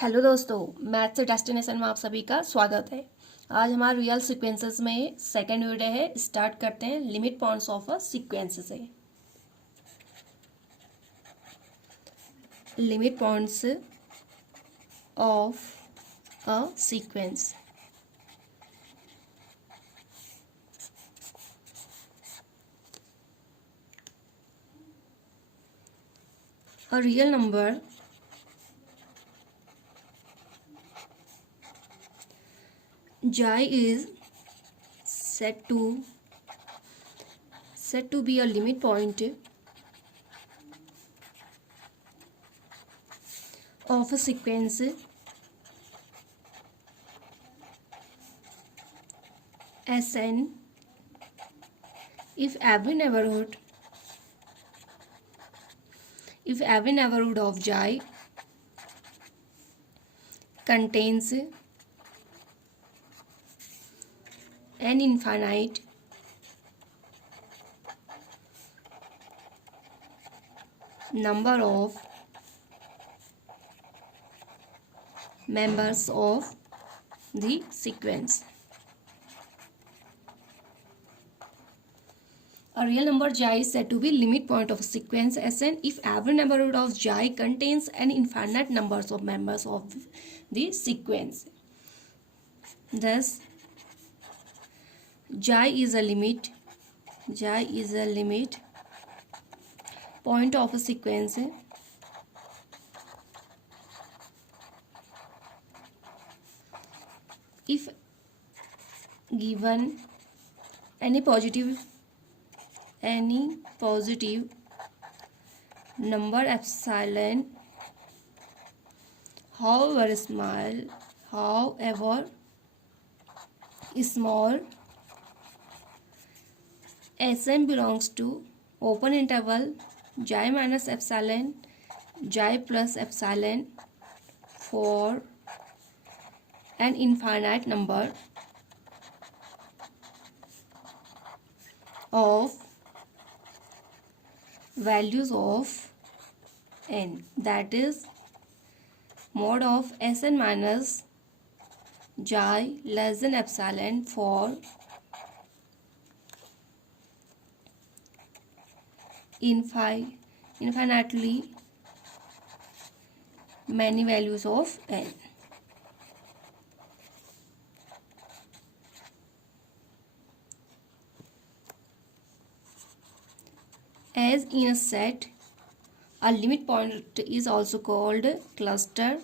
Hello दोस्तों, math से destination में आप सभी का स्वागत है। आज हमारा रियल सीक्वेंसेस में सेकंड वीडियो है। स्टार्ट करते हैं। Limit points of a sequence से। Limit points of a sequence. A real number J is said to be a limit point of a sequence Sn if every neighborhood of J contains an infinite number of members of the sequence. A real number J is said to be limit point of a sequence Sn if every neighborhood of J contains an infinite numbers of members of the sequence. Thus, J is a limit point of a sequence if given any positive number epsilon, however small, Sn belongs to open interval J minus epsilon J plus epsilon for an infinite number of values of n, that is mod of Sn minus J less than epsilon for infinitely many values of n. As in a set, a limit point is also called cluster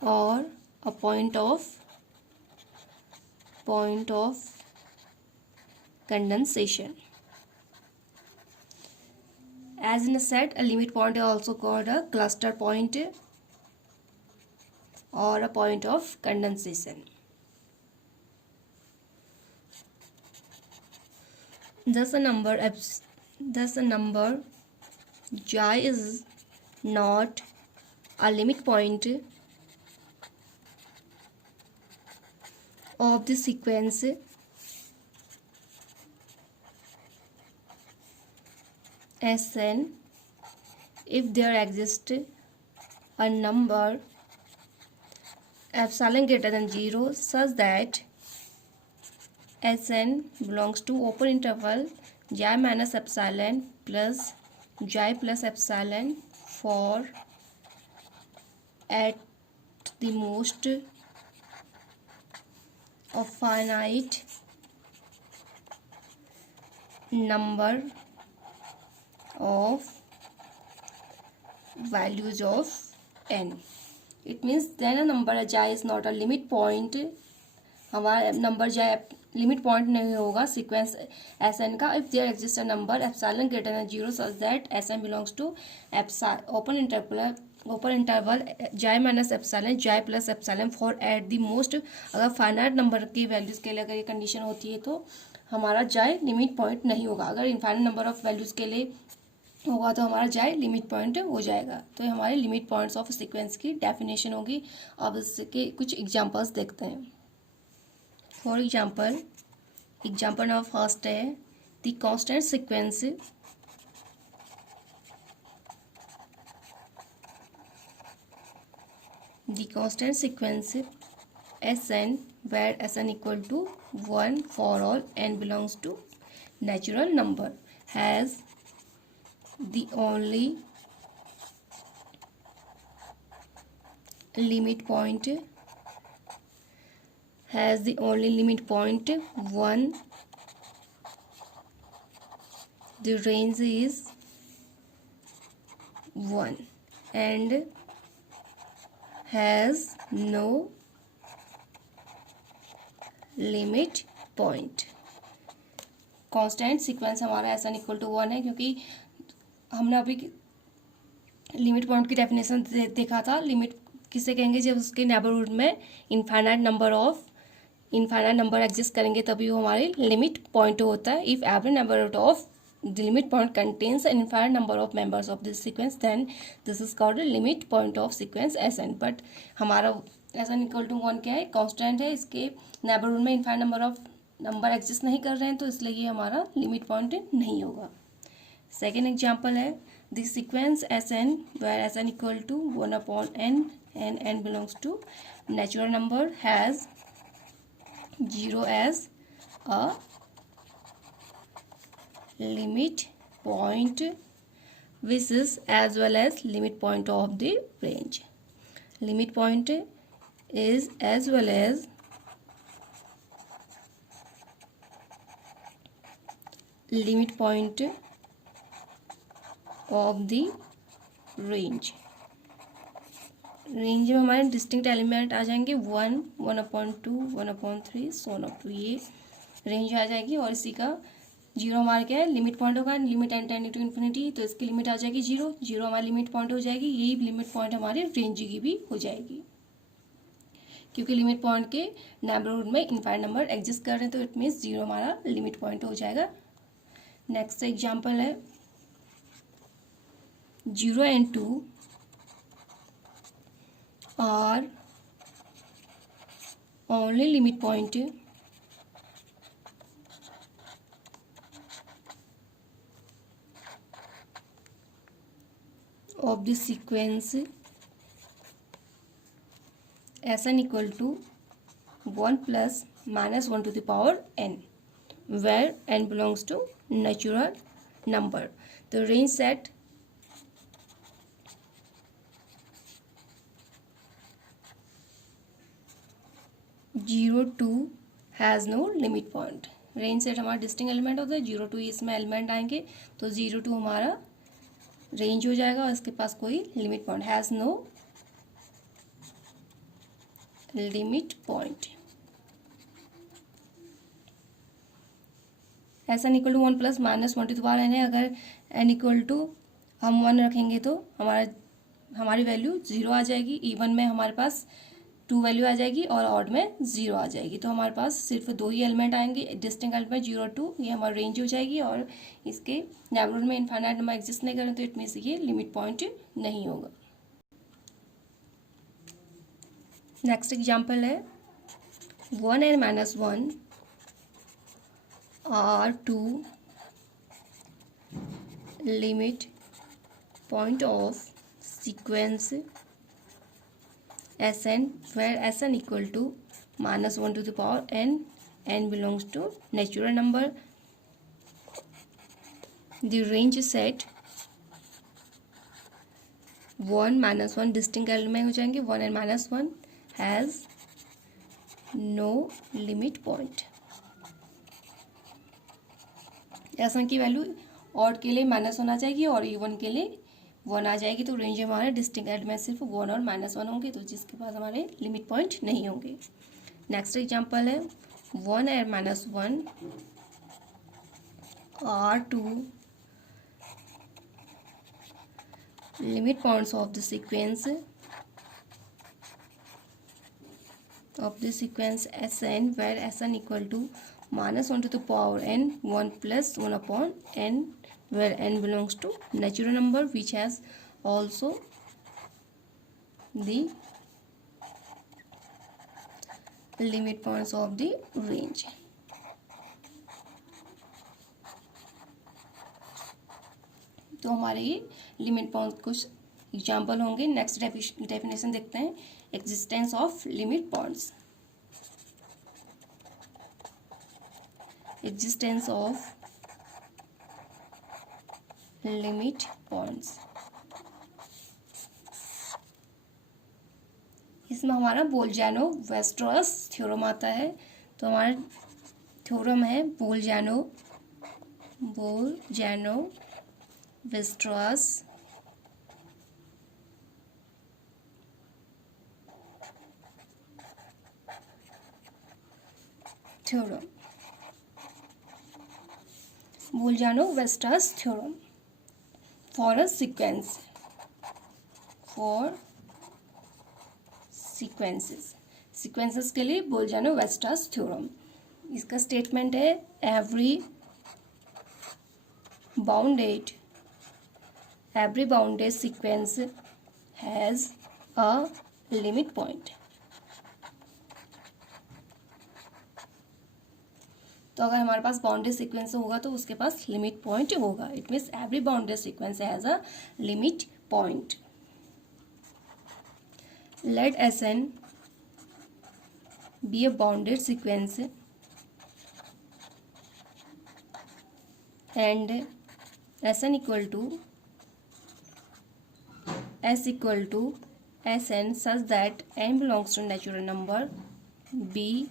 or a point of condensation. As in a set, a limit point is also called a cluster point or a point of condensation. Thus a number J is not a limit point of the sequence Sn if there exists a number epsilon greater than 0 such that Sn belongs to open interval J minus epsilon plus J plus epsilon for at the most a finite number of values of n. It means then a number J is not a limit point. हमारा number J limit point नहीं होगा sequence Sn का if there exist a number epsilon greater than 0 such that Sn belongs to open interval J minus epsilon J plus epsilon for at the most. अगर finite number की values के लिए अगर ये condition होती है तो हमारा J लिमिट पॉइंट नहीं होगा। अगर इनफाइनाइट नंबर ऑफ वैल्यूज़ के लिए होगा तो हमारा J लिमिट पॉइंट हो जाएगा। तो ये हमारे लिमिट पॉइंट्स ऑफ सीक्वेंस की डेफिनेशन होगी। अब इसके कुछ एग्जांपल्स देखते हैं। फॉर एग्जाम्पल नंबर फर्स्ट है the constant sequence the constant sequence Sn where Sn equal to 1 for all n belongs to natural number has the only limit point 1. The range is 1 and has no limit point. Constant sequence हमारा S N equal to 1 है, क्योंकि हमने अभी limit point की definition देखा था. Limit किसे कहेंगे? जब उसके नेबरहुड में इनफाइनाइट नंबर एग्जिस्ट करेंगे तभी वो हमारे लिमिट पॉइंट होता है. If every neighbourhood of the limit point contains an infinite number of members of this sequence then this is called limit point of sequence S N. But हमारा S N equal to 1 क्या है? Constant है. इसके neighbourhood में infinite number exist नहीं कर रहे हैं, तो इसलिए ये हमारा लिमिट पॉइंट नहीं होगा. सेकेंड एग्जाम्पल है the sequence S N where S N equal to 1 upon N and N belongs to natural number has 0 as a limit point which is as well as limit point of the range. Limit point is as well as limit point of the range. Range में हमारे distinct element आ जाएंगे 1, 1/2, 1/3 so on up to ये range आ जाएगी. और इसी का 0 हमारा क्या है? लिमिट पॉइंट होगा. Limit N tending to infinity, तो इसकी लिमिट आ जाएगी 0. 0 हमारी लिमिट पॉइंट हो जाएगी. यही लिमिट पॉइंट हमारे रेंज की भी हो जाएगी, क्योंकि लिमिट पॉइंट के नेबरहुड में इनफाइनाइट नंबर एग्जिस्ट कर रहे हैं, तो इट मीन्स 0 हमारा लिमिट पॉइंट हो जाएगा. नेक्स्ट एग्जाम्पल है 0 and 2 are only limit point of the sequence Sn equal to 1 plus minus 1 to the power n, where n belongs to natural number. The range set zero to has no limit point. Range set हमारा distinct element होता है. 0 2 इसमें element आएंगे, तो 0 2 हमारा range हो जाएगा और इसके पास कोई limit point has no limit point. S N equal to 1 plus minus 1 to the power N है. अगर एन इक्वल टू हम 1 रखेंगे तो हमारी वैल्यू 0 आ जाएगी. इवन में हमारे पास 2 वैल्यू आ जाएगी और ऑड में 0 आ जाएगी. तो हमारे पास सिर्फ 2 ही एलिमेंट आएंगे. डिस्टिंक्ट एलिमेंट 0 2 ये हमारी रेंज हो जाएगी, और इसके नेबरहुड में इनफाइनाइट नंबर एग्जिस्ट नहीं करें, तो इट मीन्स ये लिमिट पॉइंट नहीं होगा. नेक्स्ट एग्जाम्पल है 1 and -1 are 2 limit point of sequence Sn where Sn equal to minus 1 to the power n, n belongs to natural number. The range set 1 -1 distinct element हो जाएंगे. 1 and -1 has no limit point. Sn की value odd के लिए -1 आ जाएगी और even के लिए 1 आ जाएगी. तो रेंज हमारे डिस्टिंक्ट एलिमेंट सिर्फ 1 और -1 होंगे, तो जिसके पास हमारे लिमिट पॉइंट नहीं होंगे. नेक्स्ट एग्जांपल है 1 and -1 are 2 limit points of the sequence Sn where Sn equal to -1 to the power n 1 plus 1 upon n, where n belongs to natural number which has also the limit points of the range. तो हमारे ये limit point कुछ example होंगे। Next definition देखते हैं, existence of limit points. Existence of limit points, इसमें हमारा बोल्जानो-वेस्टरॉस theorem आता है। तो हमारा थ्योरम है Bolzano Weierstrass theorem, Bolzano Weierstrass theorem for a sequence, for sequences के लिए बोल्जानो-वेस्टरॉस थ्योरम। इसका स्टेटमेंट है, every bounded sequence has a limit point. तो अगर हमारे पास बाउंडेड सीक्वेंस होगा तो उसके पास लिमिट पॉइंट होगा। It means every bounded sequence has a limit point. Let Sn be a bounded sequence and Sn equal to Sn such that n belongs to natural number, b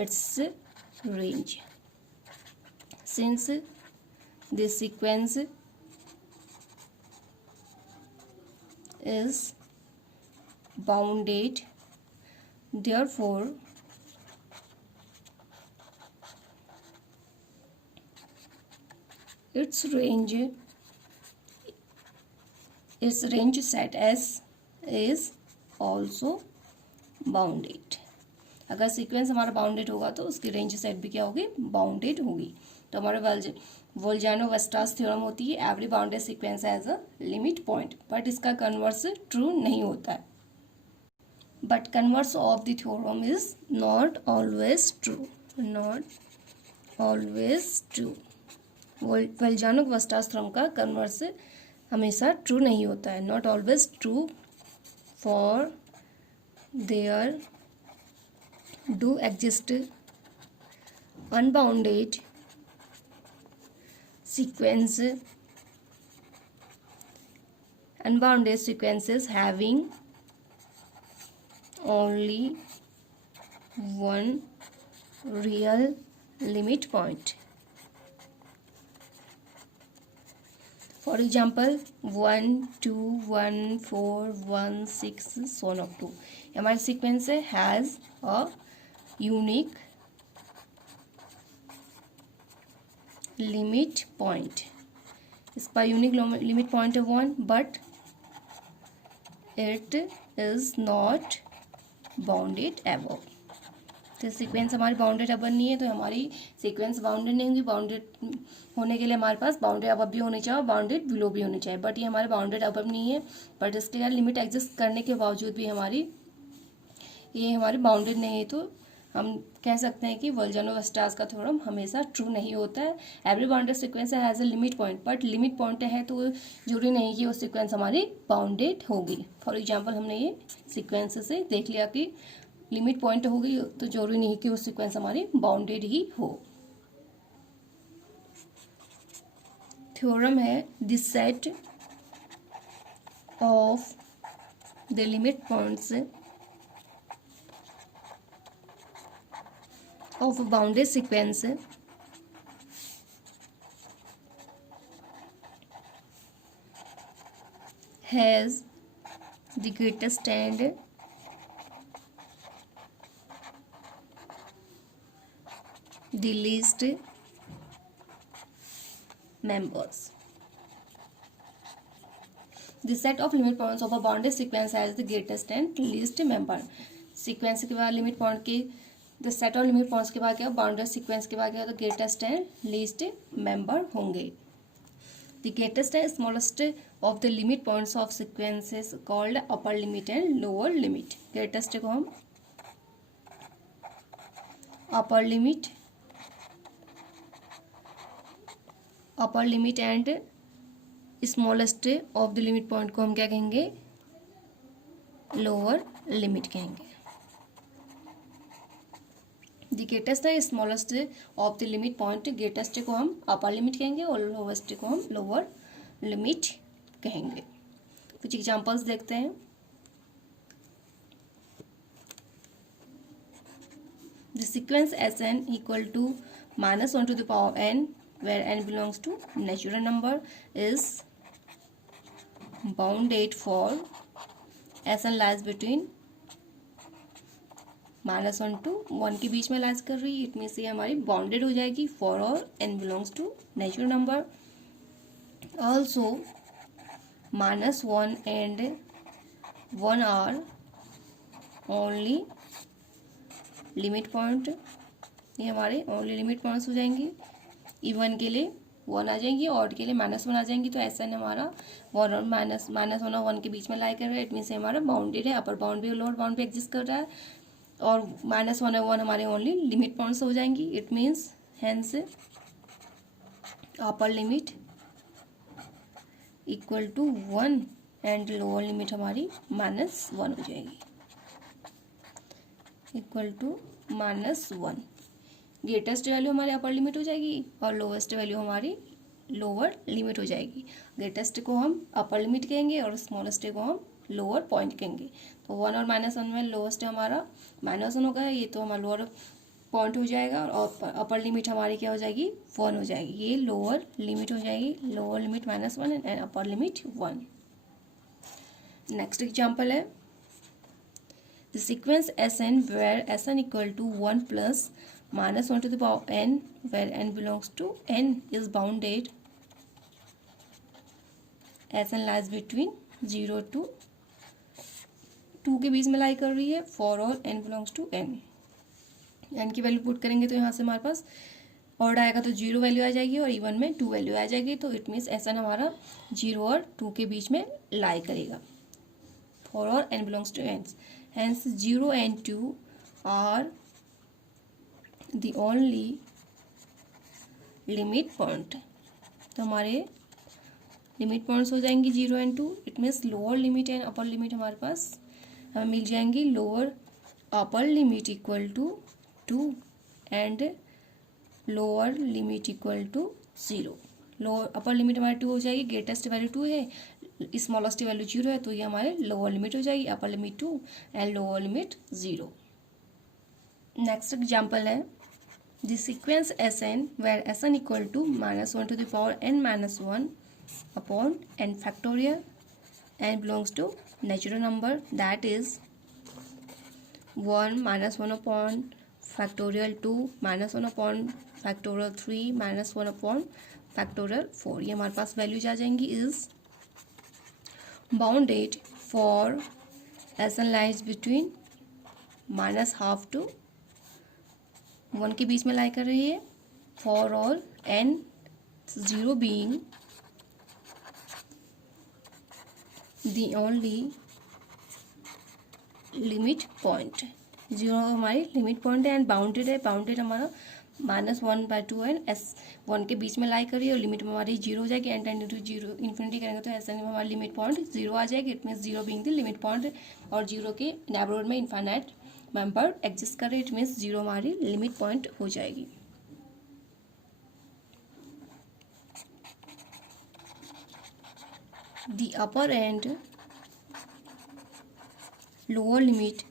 its range. Since this sequence is bounded, therefore its range set S is also bounded. अगर sequence हमारा bounded होगा तो उसकी range set भी क्या होगी, bounded होगी। तो हमारे बोल्जानो-वेस्टरॉस थ्योरम होती है, every bounded sequence has a limit point, but इसका कन्वर्स ट्रू नहीं होता है। But converse of the theorem is not always true, Bolzano Weierstrass theorem का कन्वर्स हमेशा ट्रू नहीं होता है, not always true, for there do exist unbounded sequences having only one real limit point. For example 1 2 1 4 1 6 so on up to हमारे sequence है has a unique limit point. इसका unique limit point है 1, but it is not bounded above. तो sequence हमारी bounded above नहीं है, तो हमारी सीक्वेंस बाउंडेड नहीं होगी। बाउंडेड होने के लिए हमारे पास बाउंडेड अबव भी होनी चाहिए और बाउंडेड बिलो भी होनी चाहिए, बट ये हमारे बाउंडेड अबव नहीं है। बट इसके लिए लिमिट एग्जिस्ट करने के बावजूद भी ये हमारी बाउंडेड नहीं है, तो हम कह सकते हैं कि बोल्जानो-वेस्टरॉस का थ्योरम हमेशा ट्रू नहीं होता है। Every bounded sequence has a limit point, but limit point है तो जरूरी नहीं कि वो सीक्वेंस हमारी बाउंडेड होगी। फॉर एग्जांपल हमने ये सीक्वेंस से देख लिया कि लिमिट पॉइंट होगी, तो जरूरी नहीं कि वो सीक्वेंस हमारी बाउंडेड ही हो। थ्योरम है, the set of the limit points of a bounded sequence has the greatest and the least members. The set of limit points of a bounded sequence has the greatest and least member. Sequence के बाद limit point की the set of limit points के बाद क्या, bounded sequence के बाद क्या, तो ग्रेटेस्ट एंड लीस्ट मेंबर होंगे। The greatest and smallest of the limit points of sequences called upper limit and lower limit. Greatest को हम upper limit and smallest of the limit point को हम क्या कहेंगे, लोअर लिमिट कहेंगे। The greatest है smallest of the limit point, greatest को हम अपर लिमिट कहेंगे और लोवेस्ट को हम लोअर लिमिट कहेंगे। कुछ एग्जांपल्स देखते हैं। The sequence Sn equal to -1 to the power n where n belongs to natural number is bounded for Sn lies between -1 to 1 के बीच में लाइज कर रही है, इट मीन्स ये हमारी बाउंडेड हो जाएगी फॉर और n belongs to natural number. Also -1 and 1 are only limit point, ये हमारे ओनली लिमिट पॉइंट्स हो जाएंगी। इवन के लिए 1 आ जाएंगी, ऑड के लिए -1 आ जाएंगी। तो ऐसा हमारा 1 और -1 और 1 के बीच में लाई कर रहा है, इट मीन्स हमारा बाउंडेड है, अपर बाउंड भी लोअर बाउंड भी एग्जिस्ट कर रहा है। और -1 और 1 हमारे ओनली लिमिट पॉइंट्स हो जाएंगी, it means hence upper limit equal to 1 and lower limit हमारी -1 हो जाएगी, इक्वल टू -1। ग्रेटेस्ट वैल्यू हमारी अपर लिमिट हो जाएगी और लोवेस्ट वैल्यू हमारी लोअर लिमिट हो जाएगी। ग्रेटेस्ट को हम अपर लिमिट कहेंगे और स्मॉलेस्ट को हम लोअर पॉइंट कहेंगे। तो 1 और -1 में लोवेस्ट हमारा -1 होगा, ये तो हमारा लोअर पॉइंट हो जाएगा और अपर लिमिट हमारी क्या हो जाएगी, 1 हो जाएगी। ये लोअर लिमिट हो जाएगी, lower limit -1 and upper limit 1। Next example है the sequence Sn where Sn equal to 1 plus -1 to the power n where n belongs to n is bounded Sn lies between 0 to 2 के बीच में लाई कर रही है for और n belongs to n। n की value put करेंगे तो यहाँ से हमारे पास ऑड आएगा तो 0 वैल्यू आ जाएगी और इवन में 2 वैल्यू आ जाएगी। तो इट मीन्स Sn हमारा 0 और 2 के बीच में लाई करेगा फॉर और n belongs to n। Hence 0 and 2 are the only limit point। तो हमारे लिमिट पॉइंट्स हो जाएंगी 0 and 2। It means lower limit and upper limit हमारे पास हमें मिल जाएंगी। Lower upper limit equal to 2 and lower limit equal to 0। Lower upper limit हमारी 2 हो जाएगी, ग्रेटेस्ट वैल्यू 2 है, स्मॉलेस्ट वैल्यू 0 है, तो ये हमारे लोअर लिमिट हो जाएगी, upper limit 2 and lower limit 0। Next example है the sequence Sn where Sn equal to -1 to the power n -1 upon n factorial n belongs to natural number that is 1 -1 upon factorial 2 -1 upon factorial 3 -1 upon factorial 4। ये हमारे पास values आ जाएंगी। Is bounded for Sn lies between -12 to 1 के बीच में लाई कर रही है फॉर और n 0 being the only limit point। 0 हमारी लिमिट पॉइंट है एंड बाउंडेड है। बाउंडेड हमारा -1/2 एंड S1 के बीच में लाई कर रही है और लिमिट में हमारी 0 हो जाएगी एंड टेंडिंग टू 0 इन्फिनिटी करेंगे तो ऐसा हमारी लिमिट पॉइंट 0 आ जाएगी। It means 0 being the limit point और 0 के नेबरहुड में इनफाइनाइट मेंबर एग्जिस्ट कर रहे, इट मीन्स 0 हमारी लिमिट पॉइंट हो जाएगी। The upper and lower limit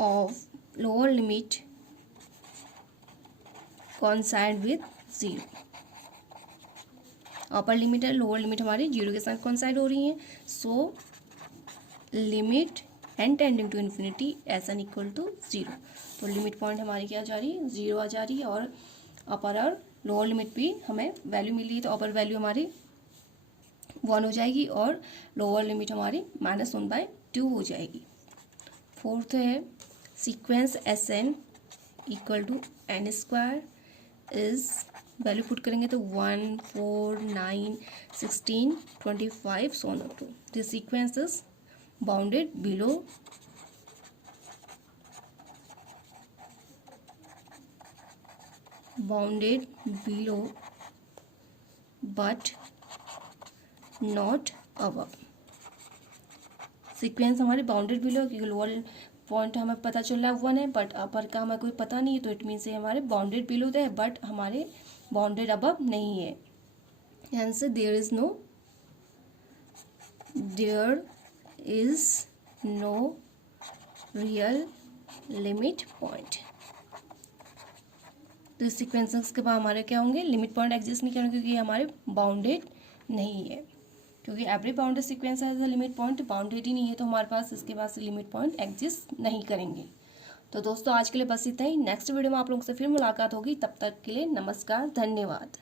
of lower limit coincide with 0। Upper limit है, लोअर लिमिट हमारी 0 के साथ कोइंसाइड हो रही है। So limit N tending to infinity Sn equal to 0। तो लिमिट पॉइंट हमारी क्या जा रही है, 0 आ जा रही है और अपर और लोअर लिमिट भी हमें वैल्यू मिली है। तो अपर वैल्यू हमारी 1 हो जाएगी और लोअर लिमिट हमारी -1/2 हो जाएगी। फोर्थ है sequence Sn equal to n² is value put करेंगे तो 1 4 9 16 25 so on up to this sequence is bounded below but not above. Sequence हमारे बाउंडेड बिलो, क्योंकि लोअर पॉइंट हमें पता चल रहा है 1 है, बट अपर का हमें कोई पता नहीं है, तो इट मीन्स हमारे बाउंडेड बिलो है बट हमारे बाउंडेड अबव नहीं है। Answer there is no real limit point. तो इस सीक्वेंसेस के बाद हमारे क्या होंगे, लिमिट पॉइंट एग्जिस्ट नहीं करेंगे, क्योंकि हमारे बाउंडेड नहीं है, क्योंकि every bounded sequence has a limit point, bounded ही नहीं है तो हमारे पास इसके पास लिमिट पॉइंट एग्जिस्ट नहीं करेंगे। तो दोस्तों आज के लिए बस इतना ही। नेक्स्ट वीडियो में आप लोगों से फिर मुलाकात होगी, तब तक के लिए नमस्कार, धन्यवाद।